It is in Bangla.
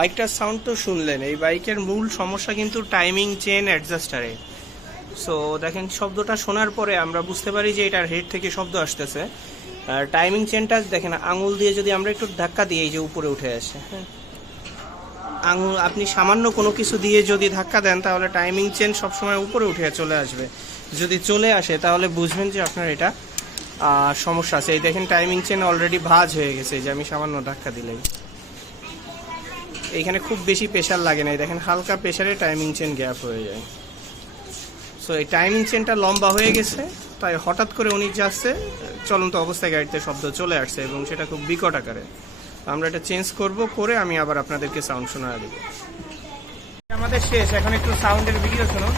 বাইকটার সাউন্ড তো শুনলেন। এই বাইকের মূল সমস্যা কিন্তু টাইমিং চেন অ্যাডজাস্টারে। সো দেখেন শব্দটা শোনার পরে আমরা বুঝতে পারি যে এটার হেড থেকে শব্দ আসতেছে। আর টাইমিং চেনটা দেখেন আঙুল দিয়ে যদি আমরা একটু ধাক্কা দিই এই যে উপরে উঠে আসে। হ্যাঁ, আঙুল আপনি সামান্য কোনো কিছু দিয়ে যদি ধাক্কা দেন তাহলে টাইমিং চেন সবসময় উপরে উঠে চলে আসবে। যদি চলে আসে তাহলে বুঝবেন যে আপনার এটা সমস্যা আছে। এই দেখেন টাইমিং চেন অলরেডি ভাঁজ হয়ে গেছে, যে আমি সামান্য ধাক্কা দিলেই। এইখানে খুব বেশি প্রেশার লাগে না, দেখেন হালকা প্রেশারে টাইমিং চেন গ্যাপ হয়ে যায়। সো এই টাইমিং চেনটা লম্বা হয়ে গেছে, তাই হঠাৎ করে উনি যাচ্ছে চলন্ত অবস্থায় গাড়িতে শব্দ চলে আসছে এবং সেটা খুব বিকট আকারে। আমরা এটা চেঞ্জ করে আমি আবার আপনাদেরকে সাউন্ড শোনা দিব। আমাদের শেষ, এখন একটু সাউন্ডের ভিডিও শুনুন।